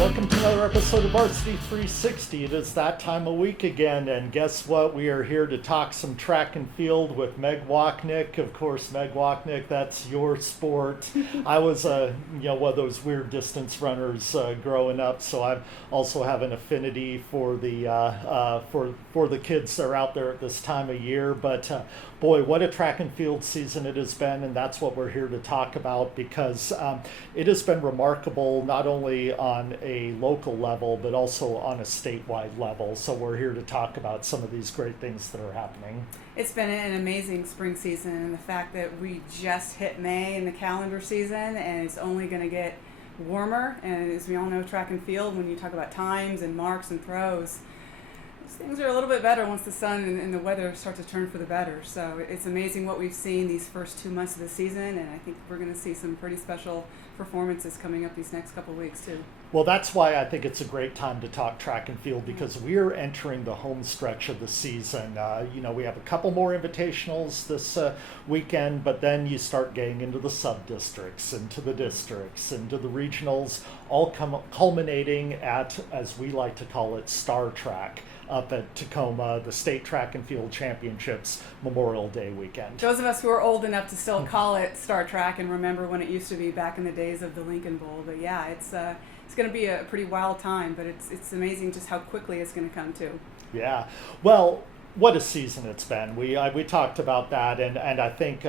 Welcome to another episode of Varsity360. It is that time of week again, and guess what? We are here to talk some track and field with Meg Wachnick. Of course, Meg Wachnick, that's your sport. I was, one of those weird distance runners growing up, so I also have an affinity for the for the kids that are out there at this time of year. But boy, what a track and field season it has been, and that's what we're here to talk about because it has been remarkable not only on a local level but also on a statewide level. So we're here to talk about some of these great things that are happening. It's been an amazing spring season, and the fact that we just hit May in the calendar season and it's only going to get warmer. And as we all know, track and field, when you talk about times and marks and throws, things are a little bit better once the sun and the weather start to turn for the better. So it's amazing what we've seen these first 2 months of the season, and I think we're going to see some pretty special performances coming up these next couple of weeks too. Well, that's why I think it's a great time to talk track and field, because we're entering the home stretch of the season. We have a couple more invitationals this weekend, but then you start getting into the sub-districts, into the districts, into the regionals, all culminating at, as we like to call it, Star Track up at Tacoma, the State Track and Field Championships Memorial Day weekend. Those of us who are old enough to still call it Star Track and remember when it used to be back in the days of the Lincoln Bowl. But yeah, it's going to be a pretty wild time, but it's amazing just how quickly it's going to come too. Yeah. Well, what a season it's been. We talked about that, and I think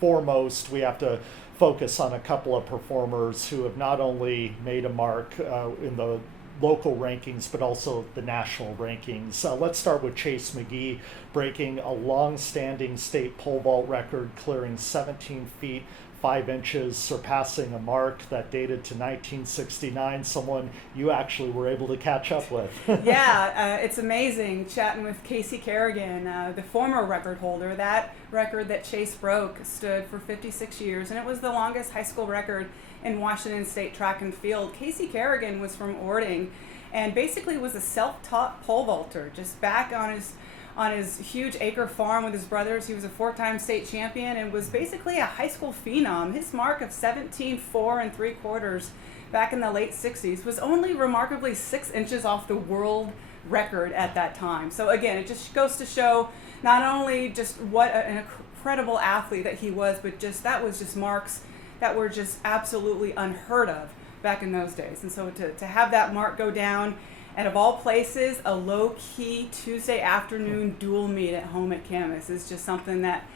foremost we have to focus on a couple of performers who have not only made a mark in the local rankings, but also the national rankings. Let's start with Chase McGee, breaking a long-standing state pole vault record, clearing 17 feet 5 inches, surpassing a mark that dated to 1969, someone you actually were able to catch up with. Yeah, it's amazing chatting with Casey Kerrigan, the former record holder. That record that Chase broke stood for 56 years, and it was the longest high school record in Washington State track and field. Casey Kerrigan was from Ording and basically was a self-taught pole vaulter, just back on his huge acre farm with his brothers. He was a 4-time state champion and was basically a high school phenom. His mark of 17.4 3/4 back in the late 60s was only remarkably 6 inches off the world record at that time. So again, it just goes to show not only just what an incredible athlete that he was, but that was just marks that were just absolutely unheard of back in those days. And so to have that mark go down, and of all places, a low-key Tuesday afternoon dual meet at home at Camas is just something that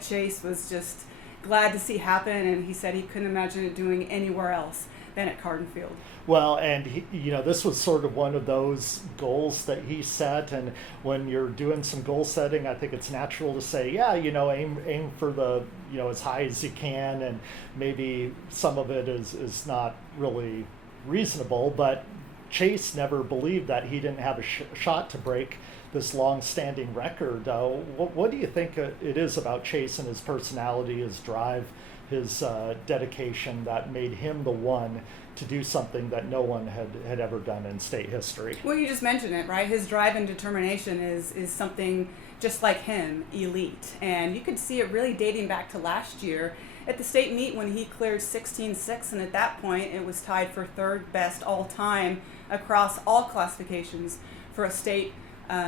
Chase was just glad to see happen, and he said he couldn't imagine it doing anywhere else than at Carden Field. Well, and this was sort of one of those goals that he set, and when you're doing some goal setting, I think it's natural to say, yeah, aim for the, as high as you can, and maybe some of it is not really reasonable, but Chase never believed that he didn't have a shot to break this long-standing record. What do you think it is about Chase and his personality, his drive, his dedication that made him the one to do something that no one had ever done in state history? Well, you just mentioned it, right? His drive and determination is something just like him, elite. And you could see it really dating back to last year at the state meet when he cleared 16.6, and at that point it was tied for third best all time across all classifications for a state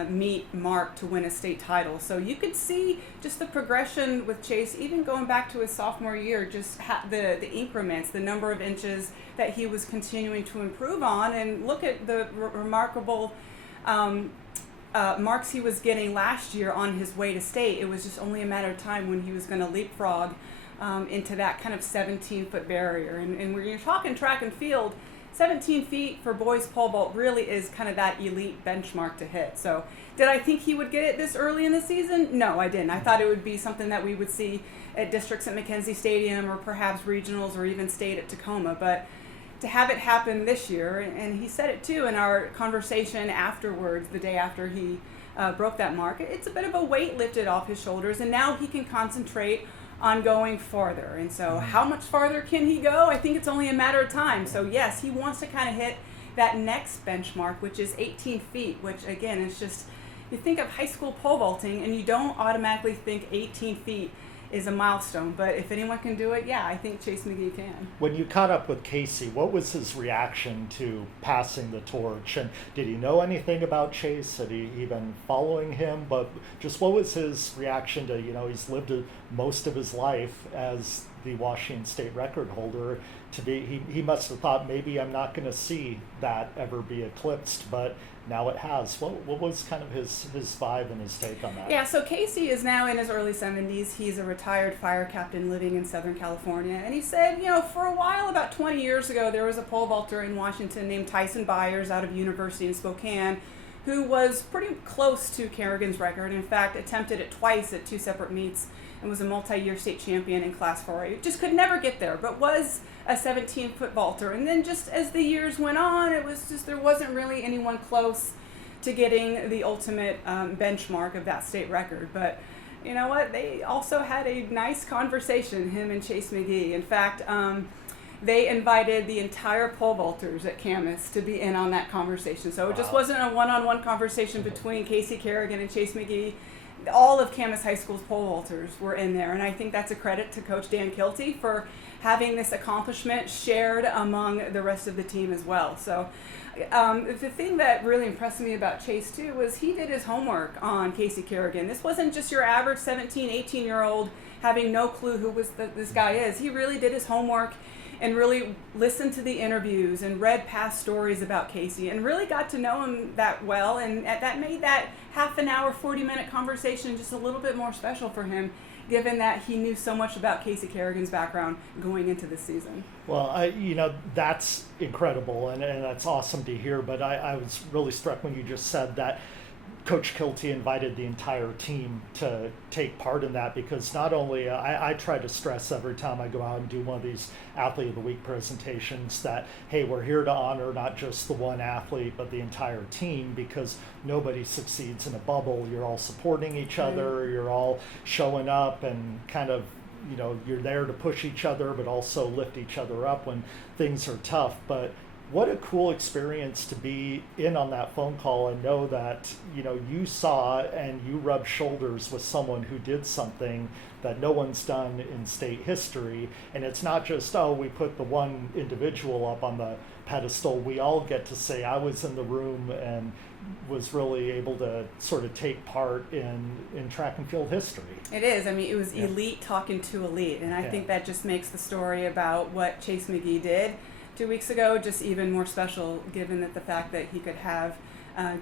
meet mark to win a state title. So you could see just the progression with Chase, even going back to his sophomore year, just the increments, the number of inches that he was continuing to improve on, and look at the remarkable marks he was getting last year on his way to state. It was just only a matter of time when he was going to leapfrog into that kind of 17-foot barrier. And when you're talking track and field, 17 feet for boys pole vault really is kind of that elite benchmark to hit. So did I think he would get it this early in the season? No, I didn't. I thought it would be something that we would see at districts at McKenzie Stadium or perhaps regionals or even state at Tacoma. But to have it happen this year, and he said it too in our conversation afterwards, the day after he broke that mark, it's a bit of a weight lifted off his shoulders, and now he can concentrate on going farther. And so how much farther can he go? I think it's only a matter of time. So yes, he wants to kind of hit that next benchmark, which is 18 feet, which again is just, you think of high school pole vaulting and you don't automatically think 18 feet is a milestone. But if anyone can do it, yeah, I think Chase McGee can. When you caught up with Casey, what was his reaction to passing the torch? And did he know anything about Chase? Had he been following him? But just what was his reaction to, he's lived most of his life as the Washington State record holder. He must have thought, maybe I'm not going to see that ever be eclipsed, but now it has. What was kind of his vibe and his take on that? Yeah, so Casey is now in his early 70s. He's a retired fire captain living in Southern California. And he said, for a while, about 20 years ago, there was a pole vaulter in Washington named Tyson Byers out of University in Spokane, who was pretty close to Kerrigan's record. In fact, attempted it twice at two separate meets and was a multi-year state champion in Class 4A. Just could never get there, but was a 17-foot vaulter. And then just as the years went on, there wasn't really anyone close to getting the ultimate benchmark of that state record. But you know what? They also had a nice conversation, him and Chase McGee. In fact, they invited the entire pole vaulters at Camas to be in on that conversation. So it just wasn't a one-on-one conversation between Casey Kerrigan and Chase McGee. All of Camas High School's pole vaulters were in there, and I think that's a credit to Coach Dan Kilty for having this accomplishment shared among the rest of the team as well. So the thing that really impressed me about Chase too was he did his homework on Casey Kerrigan. This wasn't just your average 17, 18-year-old having no clue who this guy is. He really did his homework and really listened to the interviews and read past stories about Casey and really got to know him that well, and that made that half an hour, 40-minute conversation just a little bit more special for him, given that he knew so much about Casey Kerrigan's background going into this season. Well, that's incredible, and that's awesome to hear, but I was really struck when you just said that Coach Kilty invited the entire team to take part in that, because not only I try to stress every time I go out and do one of these Athlete of the Week presentations that, hey, we're here to honor not just the one athlete but the entire team, because nobody succeeds in a bubble. You're all supporting each other, you're all showing up and kind of, you're there to push each other but also lift each other up when things are tough. But what a cool experience to be in on that phone call and know that, you saw and you rubbed shoulders with someone who did something that no one's done in state history. And it's not just, we put the one individual up on the pedestal. We all get to say, I was in the room and was really able to sort of take part in track and field history. It is. I mean, it was elite talking to elite. And I think that just makes the story about what Chase McGee did 2 weeks ago just even more special, given that the fact that he could have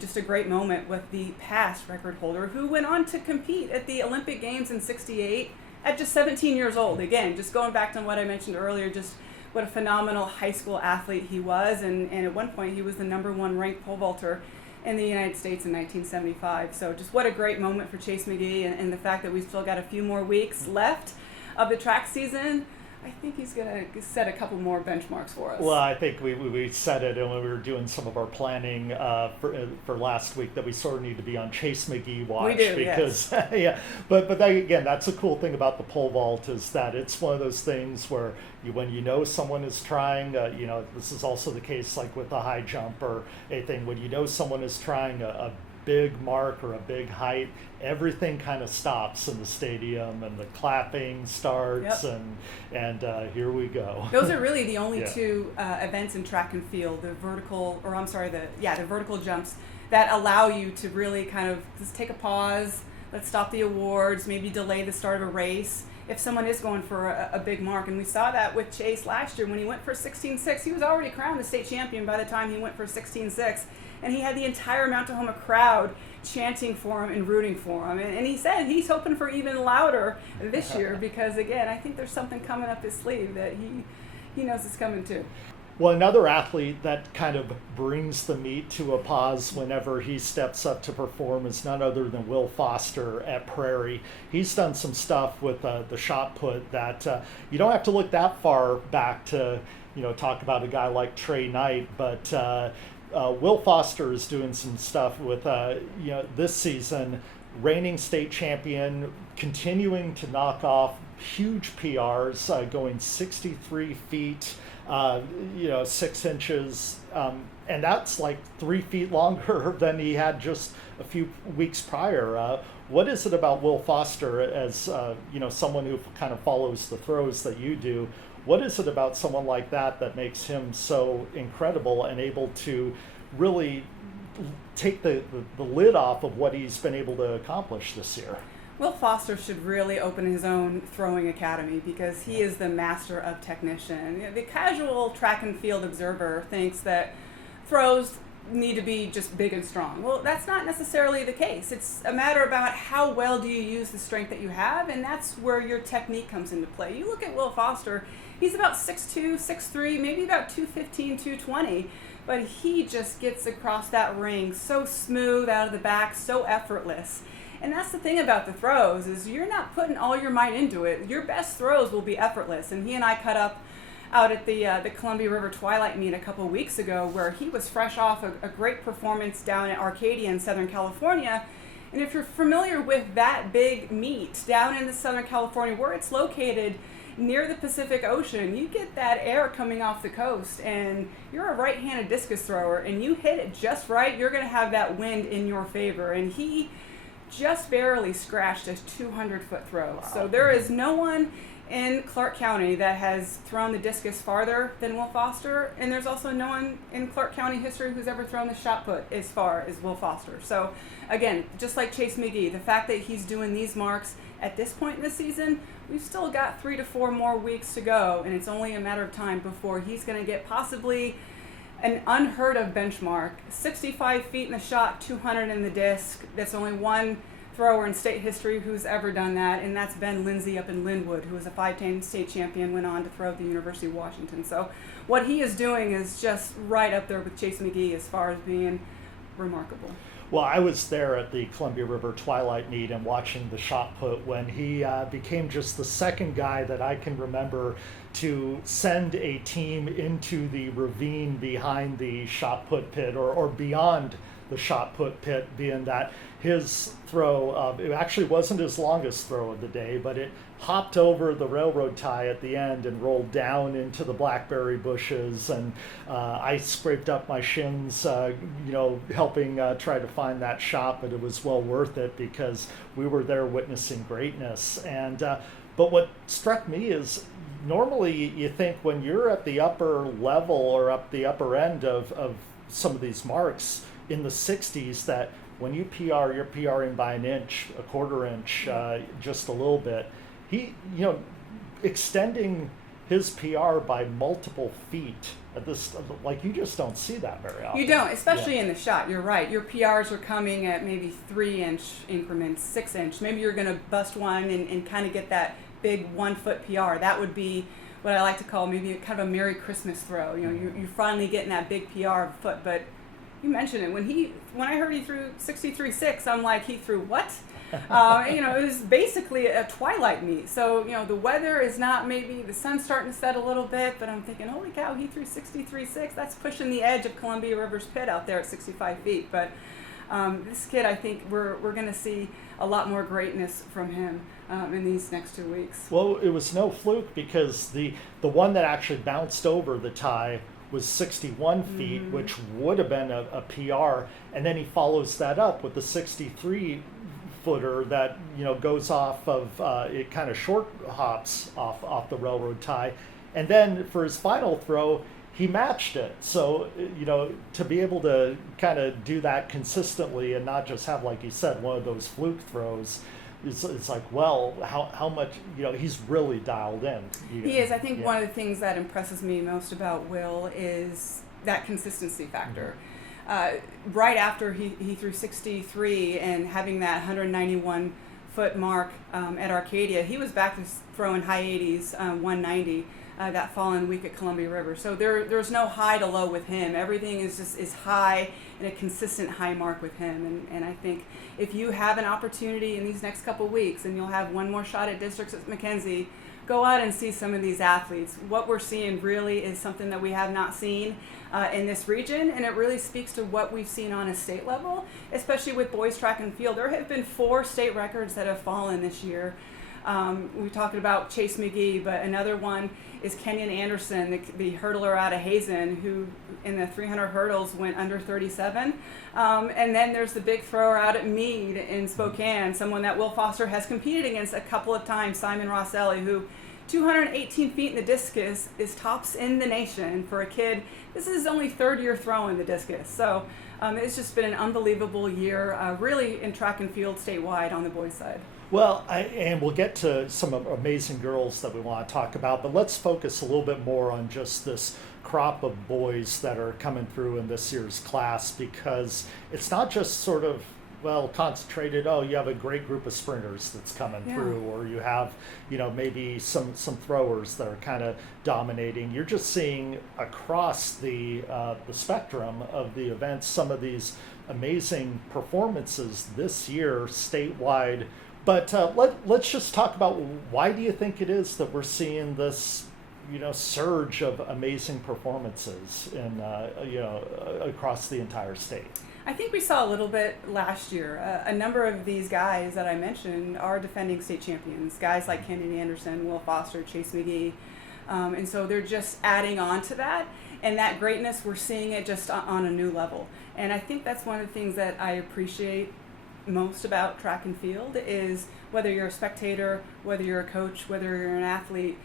just a great moment with the past record holder who went on to compete at the Olympic Games in '68 at just 17 years old. Again, just going back to what I mentioned earlier, just what a phenomenal high school athlete he was, and at one point he was the #1 ranked pole vaulter in the United States in 1975. So just what a great moment for Chase McGee, and the fact that we've still got a few more weeks left of the track season. I think he's going to set a couple more benchmarks for us. Well, I think we said it when we were doing some of our planning for last week that we sort of need to be on Chase McGee watch. We do, because yeah. But then again, that's the cool thing about the pole vault is that it's one of those things where when someone is trying, this is also the case like with the high jump or anything. When someone is trying a big mark or a big height, everything kind of stops in the stadium and the clapping starts. Yep. and here we go. Those are really the only two events in track and field, the vertical jumps that allow you to really kind of just take a pause, let's stop the awards, maybe delay the start of a race if someone is going for a big mark. And we saw that with Chase last year when he went for 16.6. He was already crowned the state champion by the time he went for 16.6. And he had the entire Mount Tahoma crowd chanting for him and rooting for him. And he said he's hoping for even louder this year because, again, I think there's something coming up his sleeve that he knows is coming too. Well, another athlete that kind of brings the meet to a pause whenever he steps up to perform is none other than Will Foster at Prairie. He's done some stuff with the shot put that you don't have to look that far back to, talk about a guy like Trey Knight, but Will Foster is doing some stuff with, this season, reigning state champion, continuing to knock off huge PRs, going 63 feet uh, 6 inches, and that's like 3 feet longer than he had just a few weeks prior. What is it about Will Foster, as someone who kind of follows the throws that you do? What is it about someone like that that makes him so incredible and able to really take the lid off of what he's been able to accomplish this year? Will Foster should really open his own throwing academy because he is the master of technician. The casual track and field observer thinks that throws need to be just big and strong. Well, that's not necessarily the case. It's a matter about how well do you use the strength that you have, and that's where your technique comes into play. You look at Will Foster, he's about 6'2", 6'3", maybe about 215, 220, but he just gets across that ring so smooth out of the back, so effortless. And that's the thing about the throws, is you're not putting all your might into it. Your best throws will be effortless. And he and I cut up out at the Columbia River Twilight meet a couple of weeks ago, where he was fresh off a great performance down at Arcadia in Southern California. And if you're familiar with that big meet down in the Southern California, where it's located near the Pacific Ocean, you get that air coming off the coast, and you're a right-handed discus thrower, and you hit it just right, you're going to have that wind in your favor. And he just barely scratched a 200-foot throw. Wow. So there is no one in Clark County that has thrown the discus farther than Will Foster, and there's also no one in Clark County history who's ever thrown the shot put as far as Will Foster. So again, just like Chase McGee, the fact that he's doing these marks at this point in the season, we've still got 3 to 4 more weeks to go, and it's only a matter of time before he's going to get possibly an unheard of benchmark. 65 feet in the shot, 200 in the disc. That's only one thrower in state history who's ever done that, and that's Ben Lindsay up in Linwood, who was a 5-time state champion, went on to throw at the University of Washington. So what he is doing is just right up there with Chase McGee as far as being remarkable. Well, I was there at the Columbia River Twilight meet and watching the shot put when he became just the second guy that I can remember to send a team into the ravine behind the shot put pit, or beyond the shot put pit, being that his throw, it actually wasn't his longest throw of the day, but it hopped over the railroad tie at the end and rolled down into the blackberry bushes, and I scraped up my shins, helping try to find that shot, but it was well worth it because we were there witnessing greatness. And but what struck me is, normally you think when you're at the upper level or up the upper end of some of these marks in the 60s, that when you PR, you're PRing by an inch, a quarter inch, just a little bit. He, extending his PR by multiple feet at this, like, you just don't see that very often. You don't, especially in the shot. You're right. Your PRs are coming at maybe 3-inch increments, 6-inch. Maybe you're going to bust one and kind of get that big 1-foot PR. That would be what I like to call maybe kind of a Merry Christmas throw. You're finally getting that big PR foot. But you mentioned it, when I heard he threw 63.6, I'm like, he threw what? It was basically a twilight meet. So, the weather is not, maybe the sun's starting to set a little bit, but I'm thinking, holy cow, he threw 63.6. That's pushing the edge of Columbia River's pit out there at 65 feet. But this kid, I think we're going to see a lot more greatness from him in these next 2 weeks. Well, it was no fluke, because the one that actually bounced over the tie was 61 feet, Mm-hmm. which would have been a PR, and then he follows that up with the 63 footer that goes off of it, kind of short hops off the railroad tie, and then for his final throw he matched it. So to be able to kind of do that consistently and not just have, like you said, one of those fluke throws, it's like, well, how much, he's really dialed in. He is. I think one of the things that impresses me most about Will is that consistency factor. Right after he threw 63 and having that 191-foot mark at Arcadia, he was back to throwing high 80s, 190 that following week at Columbia River. So there's no high to low with him. Everything is high and a consistent high mark with him. And I think if you have an opportunity in these next couple weeks, and you'll have one more shot at districts at McKenzie, go out and see some of these athletes. What we're seeing really is something that we have not seen in this region, and it really speaks to what we've seen on a state level, especially with boys track and field. There have been 4 state records that have fallen this year. We talked about Chase McGee, but another one is Kenyon Anderson, the hurdler out of Hazen, who in the 300 hurdles went under 37. And then there's the big thrower out at Meade in Spokane, someone that Will Foster has competed against a couple of times, Simon Rosselli, who 218 feet in the discus is tops in the nation for a kid. This is his only third year throwing the discus. So it's just been an unbelievable year, really in track and field statewide on the boys' side. Well, and we'll get to some amazing girls that we want to talk about, but let's focus a little bit more on just this crop of boys that are coming through in this year's class, because it's not just sort of, well, concentrated, oh, you have a great group of sprinters that's coming through, or you have, maybe some throwers that are kind of dominating. You're just seeing across the spectrum of the events some of these amazing performances this year statewide. But let's just talk about, why do you think it is that we're seeing this, surge of amazing performances in, across the entire state? I think we saw a little bit last year. A number of these guys that I mentioned are defending state champions. Guys like Kenyon Anderson, Will Foster, Chase McGee. And so they're just adding on to that. And that greatness, we're seeing it just on a new level. And I think that's one of the things that I appreciate most about track and field is, whether you're a spectator, whether you're a coach, whether you're an athlete,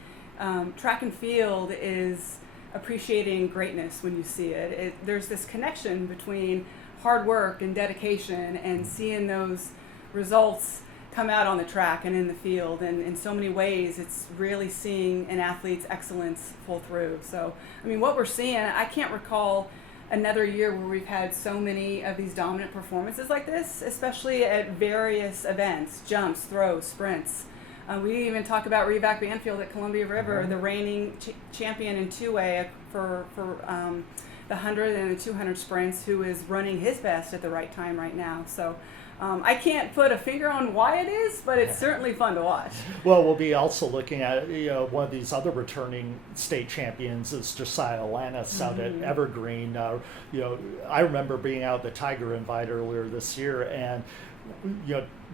track and field is appreciating greatness when you see it. There's this connection between hard work and dedication and seeing those results come out on the track and in the field, and in so many ways it's really seeing an athlete's excellence pull through. So what we're seeing, I can't recall another year where we've had so many of these dominant performances like this, especially at various events, jumps, throws, sprints. We didn't even talk about Revac Banfield at Columbia River, the reigning champion in 2A for the 100 and the 200 sprints, who is running his best at the right time right now. So I can't put a finger on why it is, but it's certainly fun to watch. Well, we'll be also looking at, one of these other returning state champions is Josiah Lannis out at Evergreen. I remember being out at the Tiger Invite earlier this year, and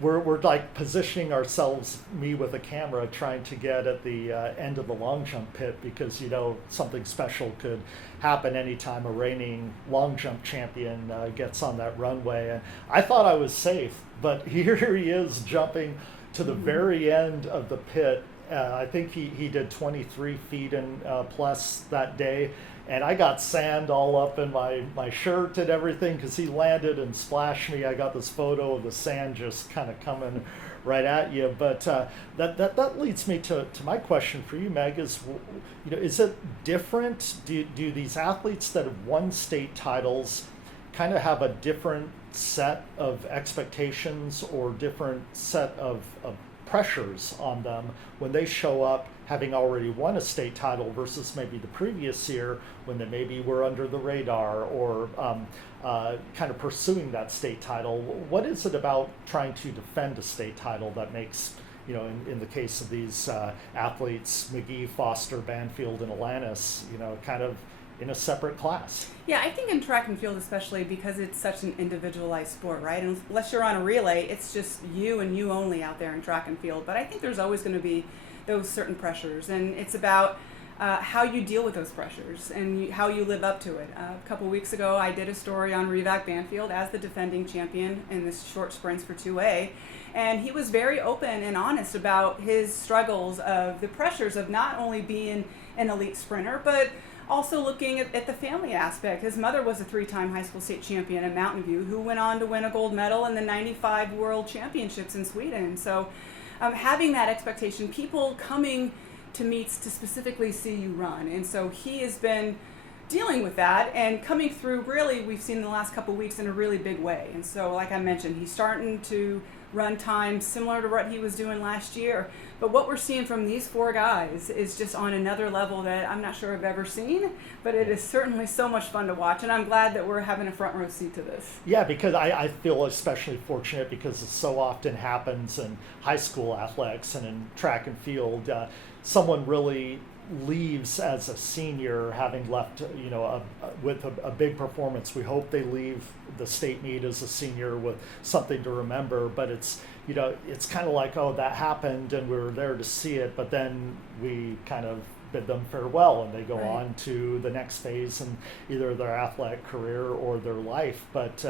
we're like positioning ourselves, me with a camera, trying to get at the end of the long jump pit, because something special could happen anytime a reigning long jump champion gets on that runway. And I thought I was safe, but here he is jumping to the very end of the pit. I think he did 23 feet and plus that day. And I got sand all up in my shirt and everything, because he landed and splashed me. I got this photo of the sand just kind of coming right at you. But that leads me to my question for you, Meg, is it different? Do these athletes that have won state titles kind of have a different set of expectations or different set of pressures on them when they show up having already won a state title versus maybe the previous year when they maybe were under the radar or kind of pursuing that state title? What is it about trying to defend a state title that makes, in the case of these athletes, McGee, Foster, Banfield, and Alanis, kind of in a separate class? Yeah, I think in track and field, especially because it's such an individualized sport, right? And unless you're on a relay, it's just you and you only out there in track and field. But I think there's always going to be those certain pressures, and it's about how you deal with those pressures and how you live up to it. A couple weeks ago, I did a story on Revac Banfield as the defending champion in the short sprints for 2A, and he was very open and honest about his struggles of the pressures of not only being an elite sprinter, but also looking at the family aspect. His mother was a 3-time high school state champion at Mountain View, who went on to win a gold medal in the 95 World Championships in Sweden. So having that expectation, people coming to meets to specifically see you run. And so he has been dealing with that and coming through, really, we've seen in the last couple of weeks in a really big way. And so, like I mentioned, he's starting to run time similar to what he was doing last year. But what we're seeing from these 4 guys is just on another level that I'm not sure I've ever seen, but it is certainly so much fun to watch, and I'm glad that we're having a front row seat to this. Yeah, because I feel especially fortunate, because it so often happens in high school athletics and in track and field. someone really leaves as a senior, having left, with a big performance. We hope they leave the state meet as a senior with something to remember. But it's kind of like, oh, that happened and we were there to see it, but then we kind of bid them farewell and they go on to the next phase in either their athletic career or their life. But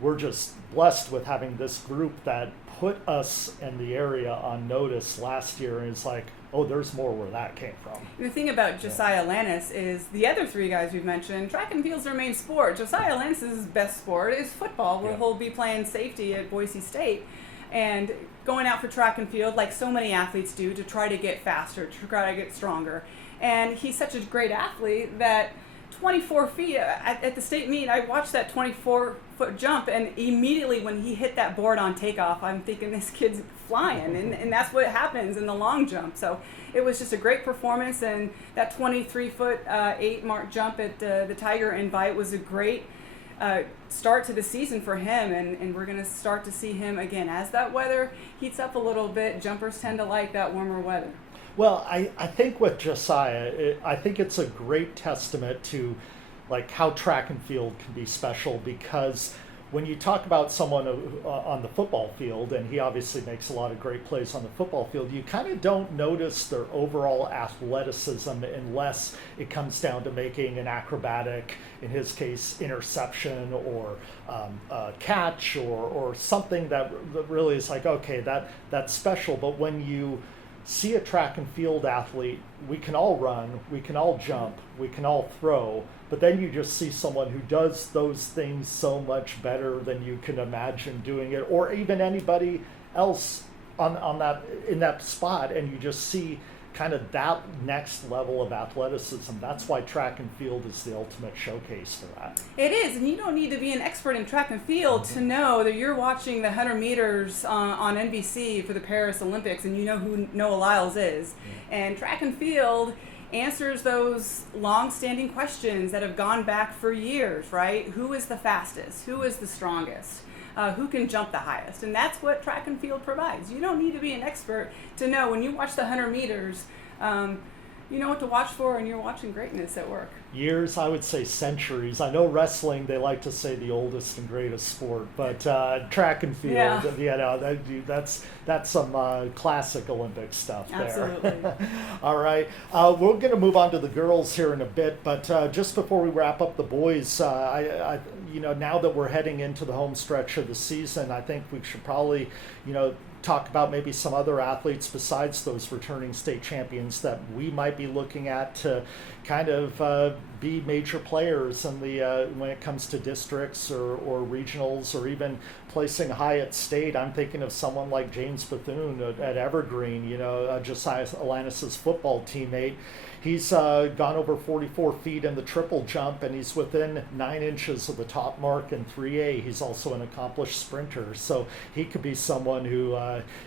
we're just blessed with having this group that put us in the area on notice last year, and it's like, oh, there's more where that came from. The thing about Josiah Lannis is the other three guys we've mentioned, track and field's their main sport. Josiah Lannis's best sport is football, where he'll be playing safety at Boise State and going out for track and field like so many athletes do to try to get faster, to try to get stronger. And he's such a great athlete that 24 feet at the state meet, I watched that 24-foot jump, and immediately when he hit that board on takeoff, I'm thinking this kid's flying, and that's what happens in the long jump. So it was just a great performance, and that 23-foot 8-mark jump at the Tiger Invite was a great start to the season for him, and we're going to start to see him again. As that weather heats up a little bit, jumpers tend to like that warmer weather. Well, I think with Josiah, I think it's a great testament to like how track and field can be special, because when you talk about someone on the football field, and he obviously makes a lot of great plays on the football field, you kind of don't notice their overall athleticism unless it comes down to making an acrobatic, in his case, interception or catch or something that really is like, okay, that's special. But when you see a track and field athlete, we can all run, we can all jump, we can all throw, but then you just see someone who does those things so much better than you can imagine doing it, or even anybody else on that in that spot, and you just see kind of that next level of athleticism. That's why track and field is the ultimate showcase for that. It is, and you don't need to be an expert in track and field to know that you're watching the 100 meters on NBC for the Paris Olympics, and you know who Noah Lyles is. And track and field answers those long-standing questions that have gone back for years, right? Who is the fastest? Who is the strongest? Who can jump the highest? And that's what track and field provides. You don't need to be an expert to know when you watch the 100 meters, you know what to watch for, and you're watching greatness at work. Years, I would say centuries. I know wrestling, they like to say the oldest and greatest sport, but track and field, that's some classic Olympic stuff there. Absolutely. All right, we're going to move on to the girls here in a bit, but just before we wrap up the boys, now that we're heading into the home stretch of the season, I think we should probably, talk about maybe some other athletes besides those returning state champions that we might be looking at to kind of be major players in the when it comes to districts or regionals, or even placing high at state. I'm thinking of someone like James Bethune at Evergreen, Josiah Lannis's football teammate. He's gone over 44 feet in the triple jump, and he's within 9 inches of the top mark in 3A. He's also an accomplished sprinter, so he could be someone who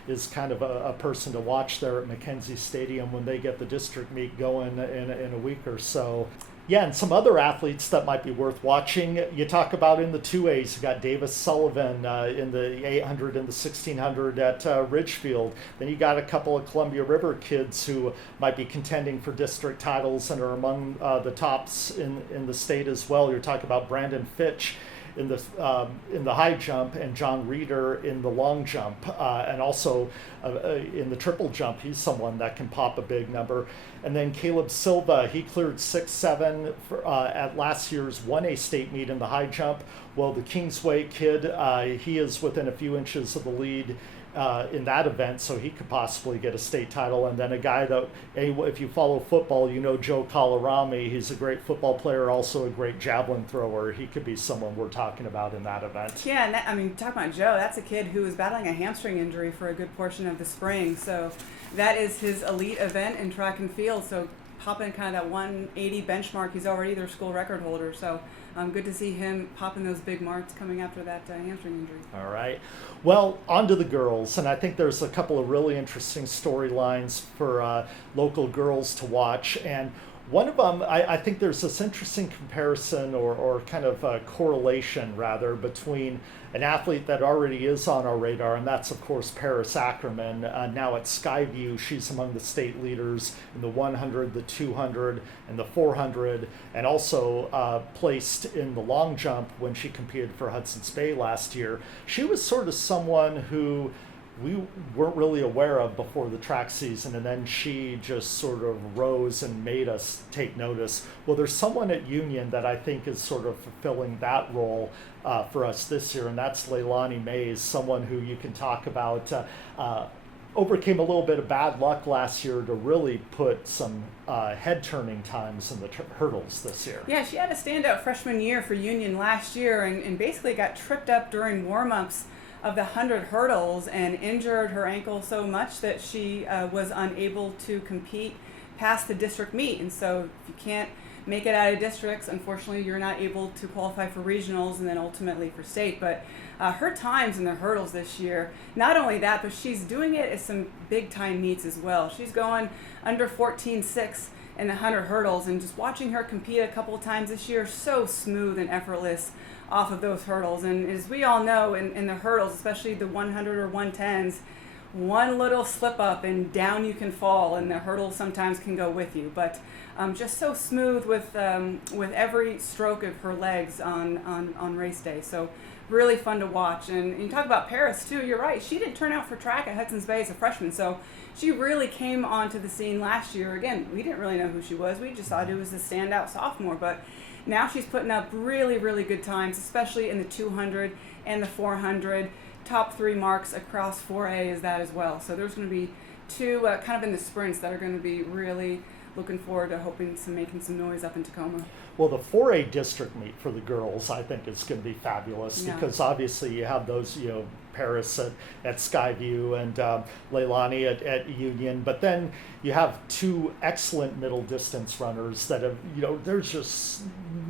is kind of a person to watch there at McKenzie Stadium when they get the district meet going in a week or so. Yeah, and some other athletes that might be worth watching. You talk about in the 2As, you got Davis Sullivan in the 800 and the 1600 at Ridgefield. Then you got a couple of Columbia River kids who might be contending for district titles and are among the tops in the state as well. You're talking about Brandon Fitch in the high jump, and John Reeder in the long jump, and also in the triple jump. He's someone that can pop a big number. And then Caleb Silva, he cleared 6'7" at last year's 1A state meet in the high jump. Well, the Kingsway kid, he is within a few inches of the lead in that event, so he could possibly get a state title. And then a guy that, if you follow football, Joe Kalarami. He's a great football player, also a great javelin thrower. He could be someone we're talking about in that event. Yeah, and talk about Joe, that's a kid who was battling a hamstring injury for a good portion of the spring, so that is his elite event in track and field. So popping kind of that 180 benchmark, he's already their school record holder, so good to see him popping those big marks coming after that hamstring injury. All right. Well, on to the girls, and I think there's a couple of really interesting storylines for local girls to watch. And One of them, I think there's this interesting comparison or kind of a correlation rather between an athlete that already is on our radar, and that's of course Paris Ackerman. Now at Skyview, she's among the state leaders in the 100, the 200, and the 400, and also placed in the long jump when she competed for Hudson's Bay last year. She was sort of someone who we weren't really aware of before the track season, and then she just sort of rose and made us take notice. Well, there's someone at Union that I think is sort of fulfilling that role for us this year, and that's Leilani Mays, someone who you can talk about overcame a little bit of bad luck last year to really put some head-turning times in the hurdles this year. Yeah, she had a standout freshman year for Union last year and basically got tripped up during warm-ups of the 100 hurdles and injured her ankle so much that she was unable to compete past the district meet. And so if you can't make it out of districts, unfortunately you're not able to qualify for regionals and then ultimately for state. But her times in the hurdles this year, not only that, but she's doing it at some big time meets as well. She's going under 14.6 in the 100 hurdles, and just watching her compete a couple of times this year, so smooth and effortless off of those hurdles. And as we all know, in the hurdles, especially the 100 or 110s, one little slip up and down you can fall, and the hurdle sometimes can go with you. But just so smooth with every stroke of her legs on race day. So really fun to watch. And you talk about Paris too, you're right. She didn't turn out for track at Hudson's Bay as a freshman, so she really came onto the scene last year. Again, we didn't really know who she was. We just thought it was a standout sophomore, but now she's putting up really, really good times, especially in the 200 and the 400. Top 3 marks across 4A is that as well. So there's going to be two kind of in the sprints that are going to be really looking forward to making some noise up in Tacoma. Well, the 4A district meet for the girls, I think, is going to be fabulous because obviously you have those, Paris at Skyview and Leilani at Union, but then you have 2 excellent middle distance runners that have, there's just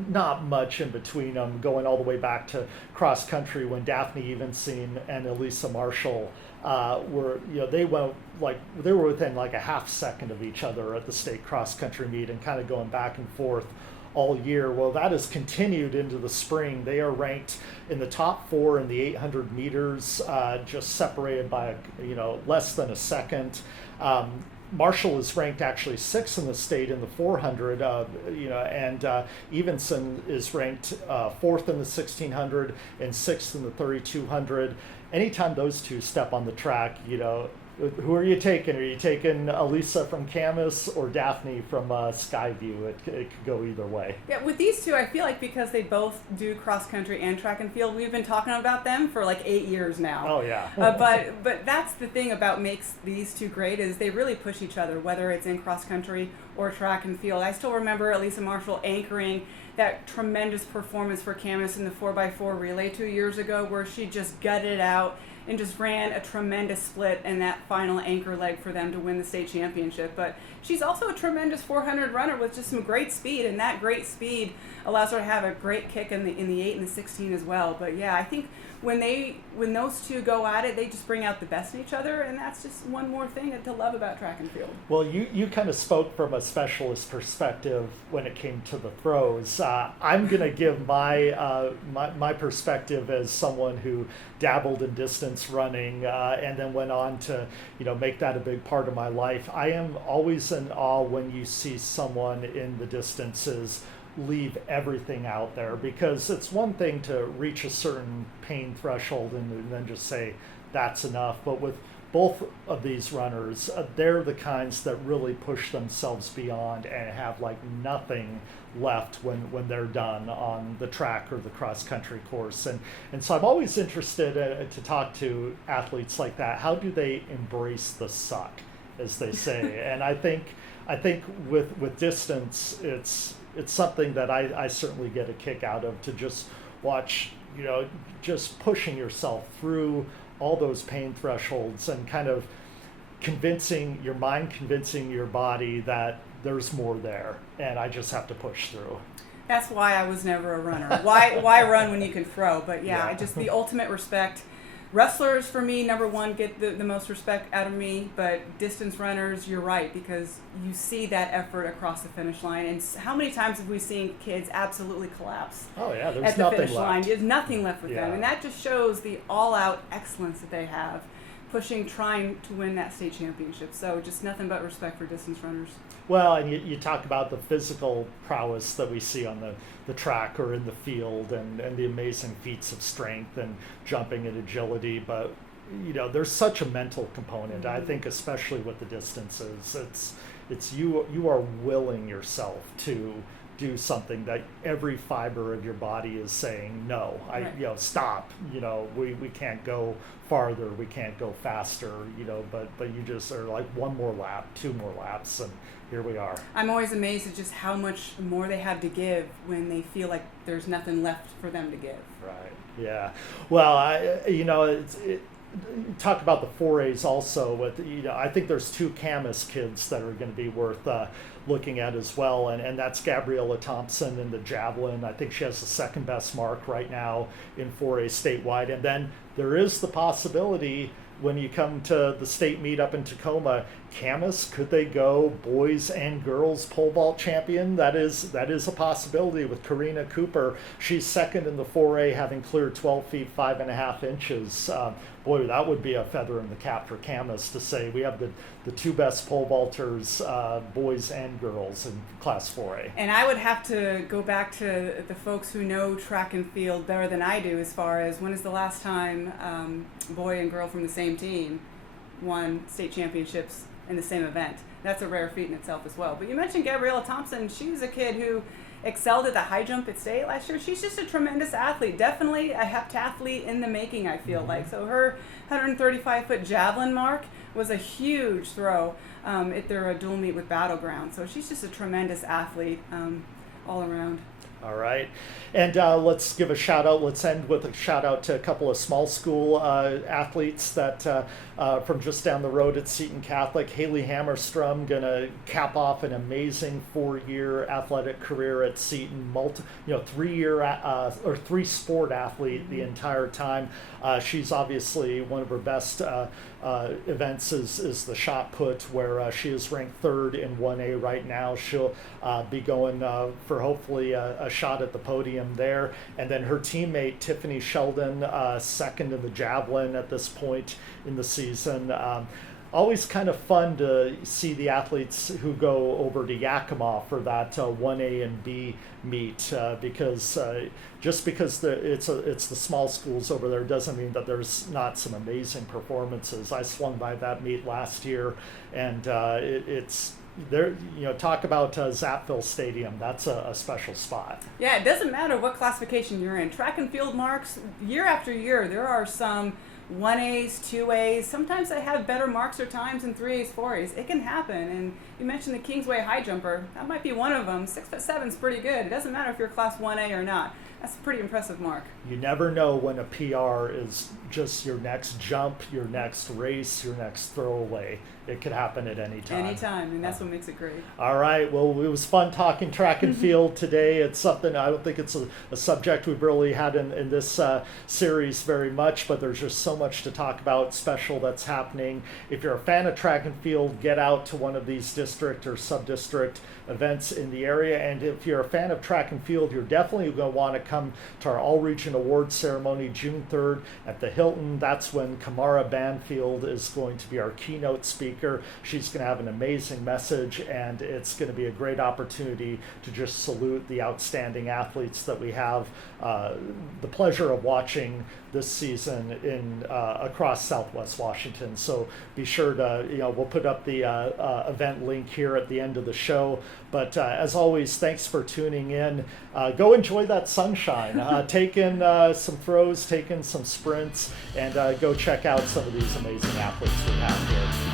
not much in between them, going all the way back to cross country when Daphne Evenstein and Elisa Marshall were, they were within like a half second of each other at the state cross country meet and kind of going back and forth all year. Well, that has continued into the spring. They are ranked in the top 4 in the 800 meters, just separated by less than a second. Marshall is ranked actually 6th in the state in the 400, and Evenson is ranked 4th in the 1600 and 6th in the 3200. Anytime those two step on the track, who are you taking? Are you taking Elisa from Camas or Daphne from Skyview? It could go either way. Yeah, with these two, I feel like because they both do cross country and track and field, we've been talking about them for like 8 years now. Oh yeah. But that's the thing about makes these two great is they really push each other, whether it's in cross country or track and field. I still remember Elisa Marshall anchoring that tremendous performance for Camas in the 4x4 relay 2 years ago, where she just gutted it out and just ran a tremendous split in that final anchor leg for them to win the state championship. But she's also a tremendous 400 runner with just some great speed, and that great speed allows her to have a great kick in the 8 and the 16 as well. But yeah, I think when those two go at it, they just bring out the best in each other, and that's just one more thing to love about track and field. Well, you kind of spoke from a specialist perspective when it came to the throws. I'm going to give my perspective as someone who dabbled in distance running and then went on to make that a big part of my life. I am always in awe when you see someone in the distances leave everything out there, because it's one thing to reach a certain pain threshold and then just say that's enough, but with both of these runners, they're the kinds that really push themselves beyond and have like nothing left when they're done on the track or the cross country course. And so I'm always interested to talk to athletes like that. How do they embrace the suck, as they say? And I think with distance, it's something that I certainly get a kick out of, to just watch, just pushing yourself through all those pain thresholds and kind of convincing your body that there's more there, and I just have to push through. That's why I was never a runner. Why run when you can throw? But yeah, just the ultimate respect Wrestlers, for me, number one, get the most respect out of me, but distance runners, you're right, because you see that effort across the finish line. And how many times have we seen kids absolutely collapse Oh yeah, there's at the nothing finish left. line? There's nothing left with them. Yeah. And that just shows the all-out excellence that they have, trying to win that state championship. So just nothing but respect for distance runners. Well, and you talk about the physical prowess that we see on the track or in the field, and the amazing feats of strength and jumping and agility, but there's such a mental component. I think especially with the distances, it's you are willing yourself to do something that every fiber of your body is saying no. Right. Stop. We can't go farther, we can't go faster. But you just are like, one more lap, two more laps, and here we are. I'm always amazed at just how much more they have to give when they feel like there's nothing left for them to give. Right. Yeah. Well, talk about the 4As also. With I think there's two Camas kids that are going to be worth looking at as well, and that's Gabriella Thompson in the javelin. I think she has the second best mark right now in 4A statewide, and then there is the possibility when you come to the state meet up in Tacoma, Camas, could they go boys and girls pole vault champion? That is a possibility with Karina Cooper. She's second in the 4A, having cleared 12 feet 5.5 inches. Boy, that would be a feather in the cap for Camas to say we have the two best pole vaulters, boys and girls, in Class 4A. And I would have to go back to the folks who know track and field better than I do, as far as when is the last time boy and girl from the same team won state championships in the same event. That's a rare feat in itself as well. But you mentioned Gabriella Thompson. She's a kid who excelled at the high jump at state last year. She's just a tremendous athlete, definitely a heptathlete in the making, I feel like. So her 135-foot javelin mark was a huge throw at their dual meet with Battleground. So she's just a tremendous athlete all around. All right. And let's give a shout out. Let's end with a shout out to a couple of small school athletes that from just down the road at Seton Catholic. Haley Hammerstrom going to cap off an amazing 4-year athletic career at Seton. 3-sport athlete the entire time. She's obviously one of her best events is the shot put, where she is ranked third in 1A right now. She'll be going for hopefully a shot at the podium there. And then her teammate Tiffany Sheldon, second in the javelin at this point in the season. Always kind of fun to see the athletes who go over to Yakima for that 1A and B meet, because just because it's the small schools over there doesn't mean that there's not some amazing performances. I swung by that meet last year, and it's there. Talk about Zapville Stadium. That's a special spot. Yeah, it doesn't matter what classification you're in. Track and field marks, year after year, there are some 1As, 2As. Sometimes they have better marks or times than 3As, 4As. It can happen. And you mentioned the Kingsway high jumper. That might be one of them. 6'7" is pretty good. It doesn't matter if you're Class 1A or not. That's a pretty impressive mark. You never know when a PR is just your next jump, your next race, your next throwaway. It could happen at any time. Anytime, and that's what makes it great. All right. Well, it was fun talking track and field today. It's something, I don't think it's a subject we've really had in this series very much, but there's just so much to talk about special that's happening. If you're a fan of track and field, get out to one of these district or sub-district events in the area. And if you're a fan of track and field, you're definitely going to want to come to our All-Region Awards ceremony June 3rd at the Hilton. That's when Kamara Banfield is going to be our keynote speaker. She's going to have an amazing message, and it's going to be a great opportunity to just salute the outstanding athletes that we have the pleasure of watching this season in across Southwest Washington. So be sure to, we'll put up the event link here at the end of the show. But as always, thanks for tuning in. Go enjoy that sunshine. Take in some throws, take in some sprints, and go check out some of these amazing athletes we have here.